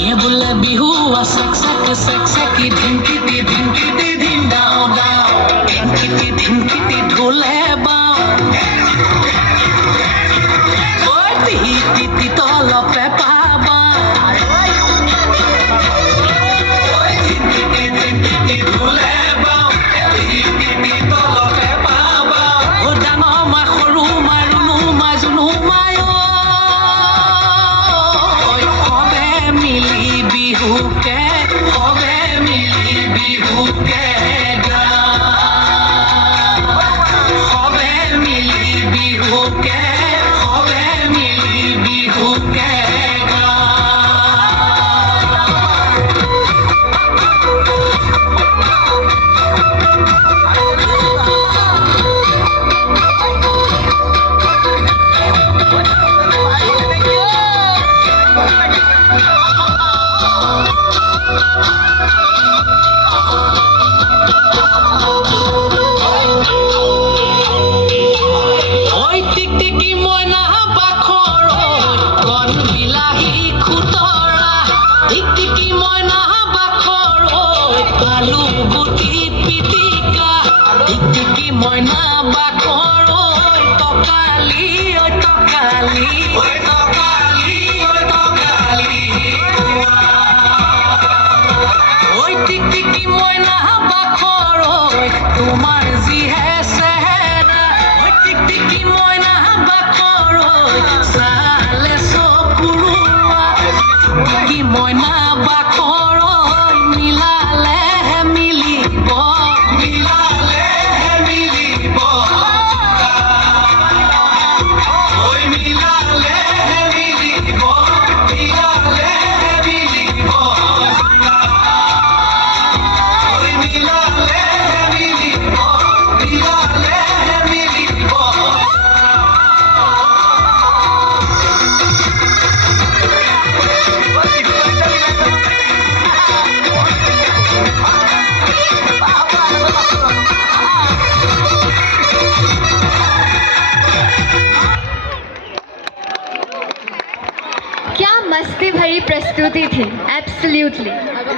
ये बोले बिहू सक सक सक सकी धिंकिती धिम दाओ दाओ धिंकिती ढोले बाओ ओए ती ती तल पे पाबा ओए धिंकिती ढोले बाओ ती तल पे पाबा ओ डाঙर मा সৰু মা ৰুণু মা জুনু মায়ো বিহুকে হবে মিলি বিহুকে হবে মিলি বিহুকে হবে মিলি বিহুকে আলু গুটি পিটিকা টিকটিকি ময়না বাখৰ টকালি ঐ টকালি ঐ টকালি ঐ টকালি ঐ টিকটিকি ময়না বাখৰ তোমাৰ যিহে চেহেৰা ঐ টিকটিকি ময়না বাখৰ চালে চকুৰুৱা টিকটিকি ময়না বাখৰ क्या मस्ती भरी प्रस्तुति थी, एब्सोल्युटली।